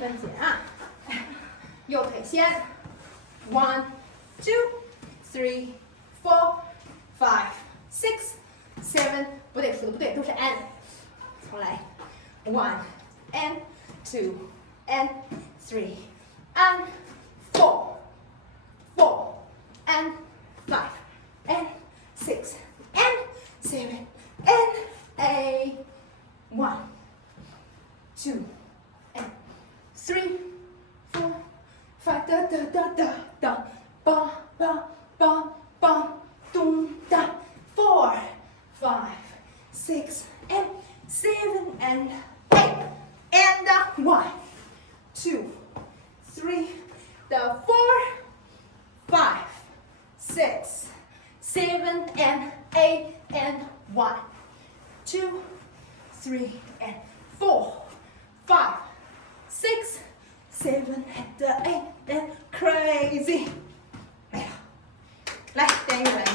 分解啊。右腿先 ，1, 2, 3, 4, 5, 6, 7，不对，数的不对，都是 and。重来 ，1 and 2 and 3 and 4 and 5 and 6 and 7 and 8 1 2 and 3 4 5 da da da da da ba ba ba ba dum da 4 5 6 and 7 and 8 and 1 2 3 the 4 5 6 7 and 8 and 1 2 3 and 4 5 6 7 and 8 and crazy。哎呀，来点一轮。